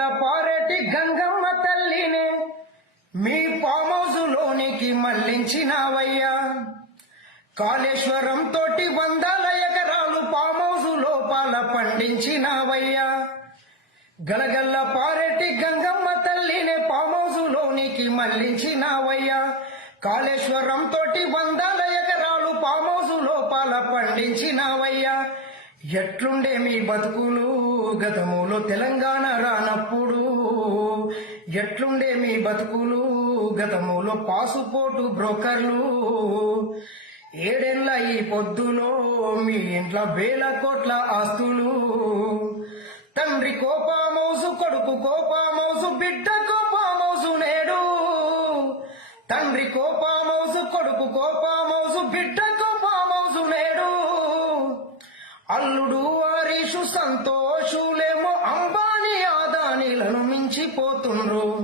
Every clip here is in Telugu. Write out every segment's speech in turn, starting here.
గలగల్ల పారేటి గంగమ్మ తల్లినే మీ పామౌజులోనికి మళ్ళించినావయ్యా. కాళేశ్వరం తోటి వందల ఎకరాలు పామౌజు లోపాల పండించినావయ్యా. గలగల్ల పారేటి గంగమ్మ తల్లినే పామౌజులోనికి మళ్ళించినావయ్యా. కాళేశ్వరం తోటి వందల ఎకరాలు పామౌజు లోపాల పండించినావయ్యా. ఎట్లుండే మీ బతుకులు గతములో తెలంగాణ రానప్పుడు? ఎట్లుండే మీ బతుకులు గతములో పాసుపోర్టు బ్రోకర్లు? ఏడెండ్ల ఈ పొద్దులో మీ ఇంట్లో వేల కోట్ల ఆస్తులు? తండ్రి కోపామౌసు కొడుకు కోపామౌసు బిడ్డ కోపామౌసు నేడు. తండ్రి కోపామౌసు కొడుకు కోపామౌసు బిడ్డ అల్లుడు హరీషు సంతోషులేమో అంబానీ ఆదానీలను మించిపోతుండ్రు.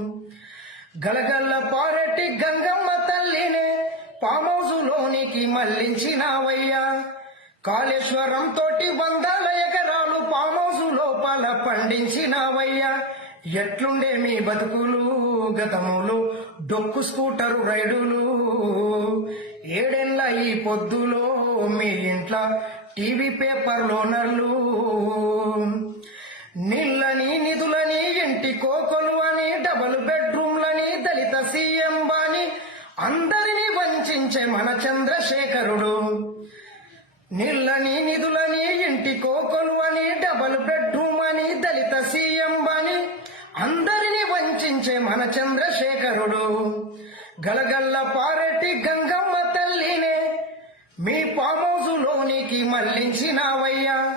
గలగల్ల పారెట్టి గంగమ్మ తల్లినే పామోజులోనికి మళ్ళించినావయ్యా. కాళేశ్వరం తోటి వందల ఎకరాలు పామోజు లోపల పండించినావయ్యా. ఎట్లుండే మీ బతుకులు గతములు? డొక్కు స్కూటరు రైడులు. ఏడేళ్ళ ఈ పొద్దులో మీ ఇంట్లో టీవీ పేపర్లో నర్లు. నీళ్ళని నిధులని ఇంటి కోకొలు అని డబుల్ బెడ్రూమ్లని దళిత సీఎం బాని అందరినీ వంచే మన చంద్రశేఖరుడు. నీళ్ళని నిధులని ఇంటి కోకొలు చంద్రశేఖరుడు. గలగల్ల పారెట్టి గంగమ్మ తల్లినే మీ పామౌజులోనికి మళ్ళించినావయ్యా.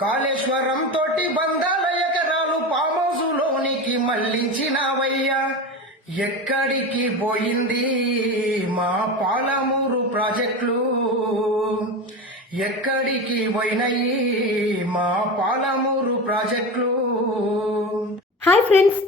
కాళేశ్వరం తోటి బంధాల ఎకరాలు పామౌజులోనికి మళ్ళించినావయ్యా. ఎక్కడికి పోయింది మా పాలమూరు ప్రాజెక్టులు? ఎక్కడికి పోయినాయి మా పాలమూరు ప్రాజెక్టులు? Hi friends